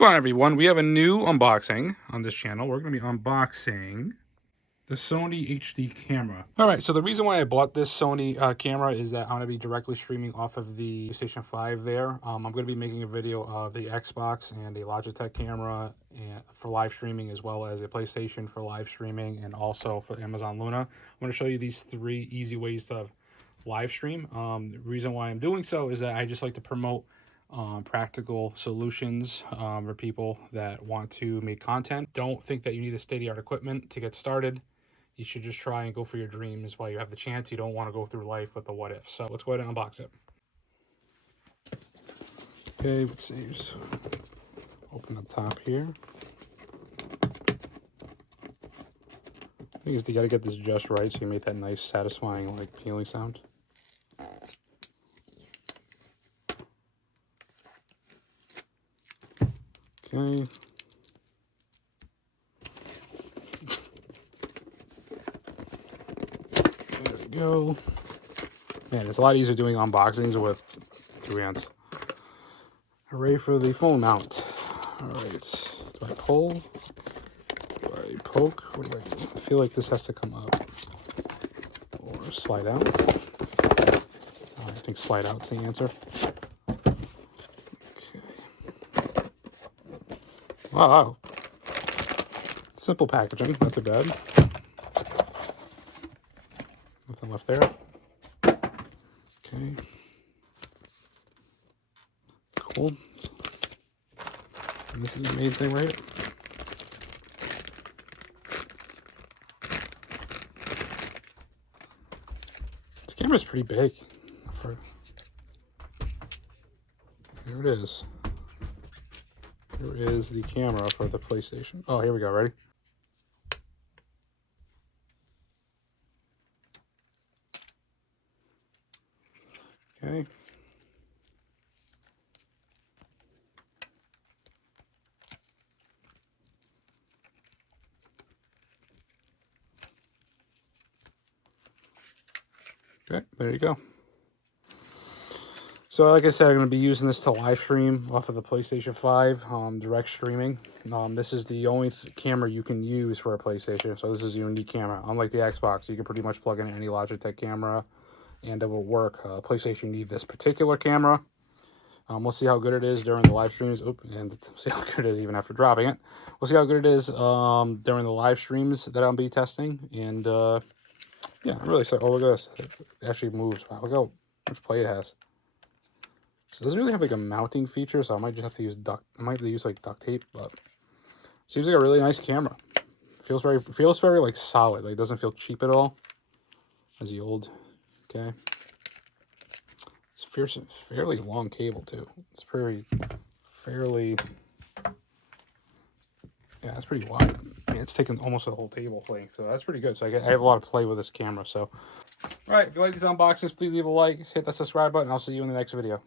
Well, everyone, we have a new unboxing on this channel. We're going to be unboxing the Sony HD camera. All right, so the reason why I bought this Sony camera is that I'm going to be directly streaming off of the PlayStation 5 there. I'm going to be making a video of the Xbox and the Logitech camera for live streaming, as well as a PlayStation for live streaming, and also for Amazon Luna. I'm going to show you these 3 easy ways to live stream. The reason why I'm doing so is that I just like to promote practical solutions for people that want to make content. Don't think that you need a state-of-the-art equipment to get started. You should just try and go for your dreams while you have the chance. You don't want to go through life with the what if. So let's go ahead and unbox it. Okay, let's see. Just open the top here. I think you got to get this just right so you make that nice, satisfying, like, peeling sound. Okay. There we go. Man, it's a lot easier doing unboxings with 2 hands. Hooray for the phone mount. Alright. Do I pull? Do I poke? What do I do? I feel like this has to come up. Or slide out. I think slide out's the answer. Wow. Simple packaging, not too bad. Nothing left there. Okay. Cool. And this is the main thing, right? This camera's pretty big. There it is. Here is the camera for the PlayStation. Oh, here we go. Ready? Okay. Okay, there you go. So like I said, I'm going to be using this to live stream off of the PlayStation 5, direct streaming. This is the only camera you can use for a PlayStation, so this is a unique camera. Unlike the Xbox, you can pretty much plug in any Logitech camera and it will work. PlayStation, you need this particular camera. We'll see how good it is during the live streams. And see how good it is even after dropping it. We'll see how good it is during the live streams that I'll be testing. And yeah, I'm really excited. Oh, look at this. It actually moves. Wow, look how much play it has. So it doesn't really have like a mounting feature, so I might just have to use like duct tape, but seems like a really nice camera. Feels very like solid. Like, it doesn't feel cheap at all. As the old, okay. It's fairly long cable too. It's fairly, yeah, it's pretty wide. I mean, it's taken almost the whole table length, so that's pretty good. So I have a lot of play with this camera. So, all right, if you like these unboxings, please leave a like, hit that subscribe button. I'll see you in the next video.